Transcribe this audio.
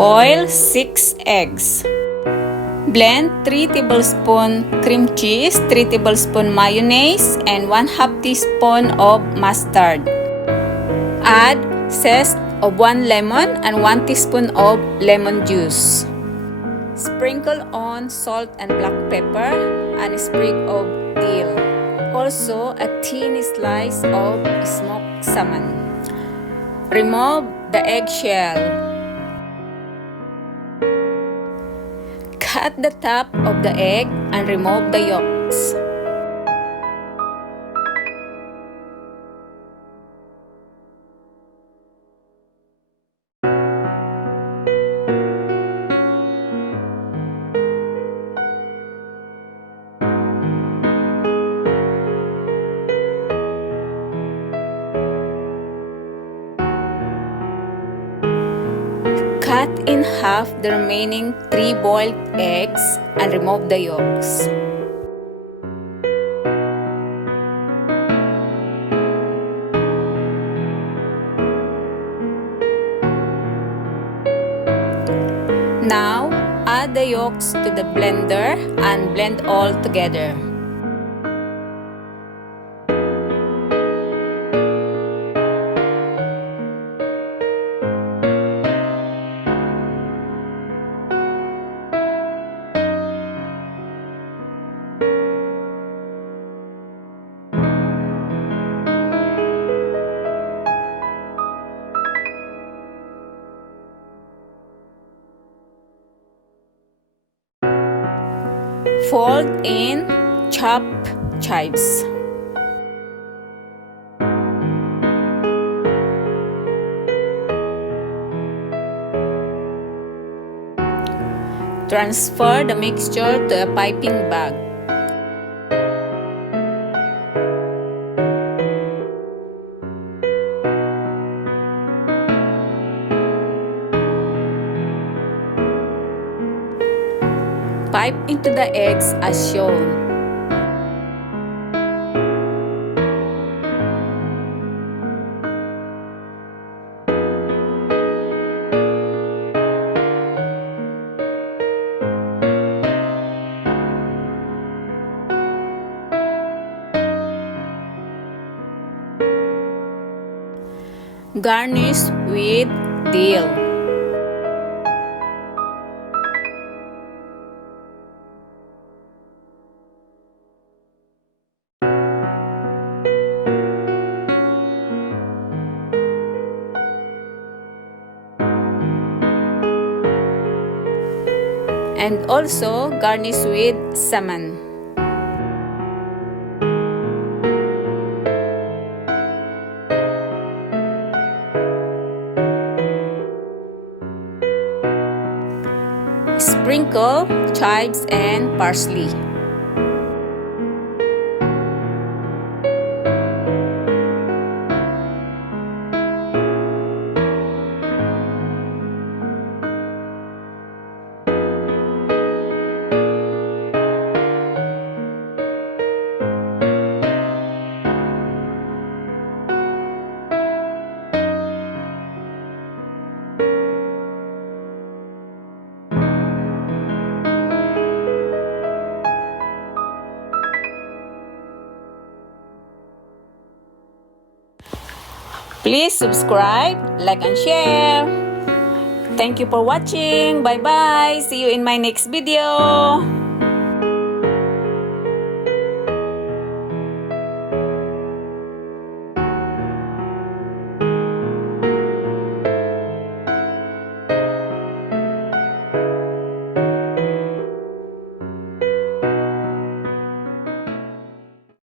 Boil 6 eggs. Blend 3 tablespoons cream cheese, 3 tablespoons mayonnaise, and 1/2 teaspoon of mustard. Add zest of 1 lemon and 1 teaspoon of lemon juice. Sprinkle on salt and black pepper and a sprig of dill. Also, a thin slice of smoked salmon. Remove the eggshell. Cut the top of the egg and remove the yolks. Cut in half the remaining 3 boiled eggs and remove the yolks. Now, add the yolks to the blender and blend all together. Fold in chopped chives. Transfer the mixture to a piping bag. Pipe into the eggs as shown. Garnish with dill. And also garnish with salmon. Sprinkle chives and parsley. Please subscribe, like, and share. Thank you for watching. Bye-bye. See you in my next video.